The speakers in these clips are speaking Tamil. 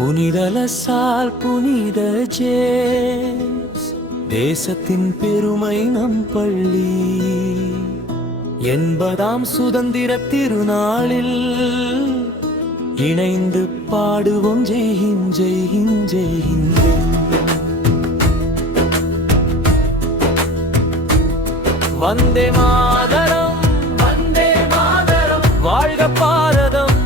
புனிதலசால் புனித ஜேம்ஸ், தேசத்தின் பெருமை நம் பள்ளி. 80ஆம் சுதந்திர திருநாளில் இணைந்து பாடுவோம் ஜெய் ஹிந்த் ஜெய் ஹிந்த் ஜெய் ஹிந்த். வந்தே மாதரம் வந்தே மாதரம், வாழ்க பாரதம்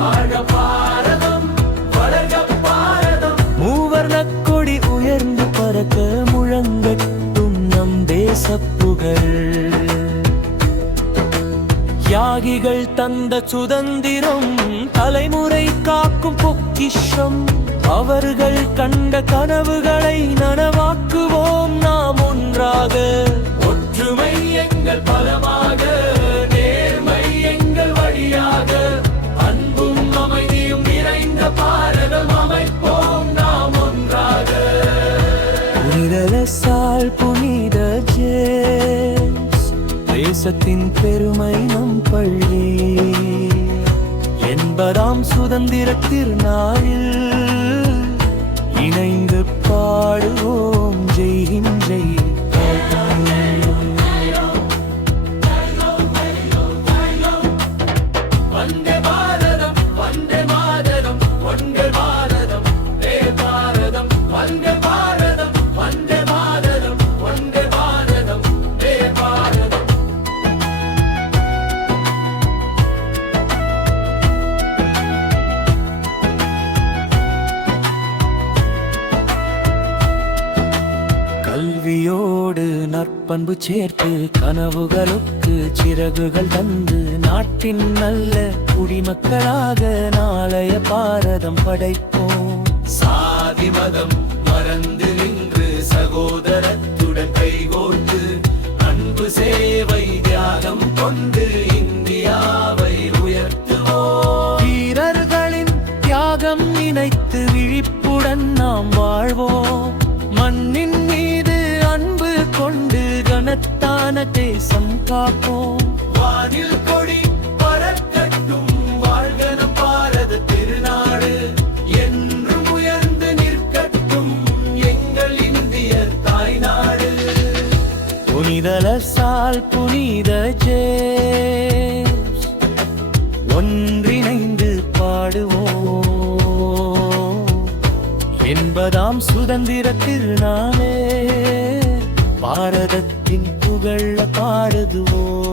வாழ்க பாரதம், வளர்க பாரதம். மூவர்ணக் கொடி உயர்ந்து பறக்க முழங்கட்டும் நம் தேசப் புகழ். தியாகிகள் தந்த சுதந்திரம் தலைமுறை காக்கும் பொக்கிஷம். அவர்கள் கண்ட கனவுகளை நனவாக்குவோம் நாம் ஒன்றாக. ஒற்றுமை எங்கள் பலமாக, நேர்மை எங்கள் வழியாக. அன்பும் அமைதியும் நிறைந்த பாரதம் அமைப்போம் நாம் ஒன்றாக. புனிதலசால் புனித ஜேம்ஸ், தேசத்தின் பெருமை நம் பள்ளி. 80ஆம் சுதந்திர திருநாளில் இணைந்து பாடுவோம் ஜெய் ஹிந்த் ஜெய். வந்தே பாரதம் வந்தே மாதரம், ஒன்றே பாரதம் ஒரே பாரதம். வந்தே பாரதம் வந்தே மாதரம், ஒன்றே பாரதம் ஒரே பாரதம். கல்வியோடு நற்பண்பு சேர்த்து கனவுகளுக்கு சிறகுகள் தந்து நாட்டின் நல்ல குடிமக்களாக நாளைய பாரதம் படைப்போம். சாதி மதம் மறந்து நின்று சகோதரத்துடன் கைகோர்த்து அன்பு சேவை தியாகம் கொண்டு இந்தியாவை உயர்த்துவோம். வீரர்களின் தியாகம் நினைத்து விழிப்புடன் நாம் வாழ்வோம். மண்ணின் மீது அன்பு கொண்டு கனத்தான தேசம் காப்போம். வானில் கொடி பறக்கட்டும், வாழ்க நம் பாரத திருநாடு. என்றும் உயர்ந்து நிற்கட்டும் எங்கள் இந்திய தாய்நாடு. புனிதலசால் புனித ஜேம்ஸ், ஒன்றிணைந்து பாடுவோம். 80ஆம் சுதந்திர திருநாளே பாரதத்தின் புகழ பாடுதுவோம்.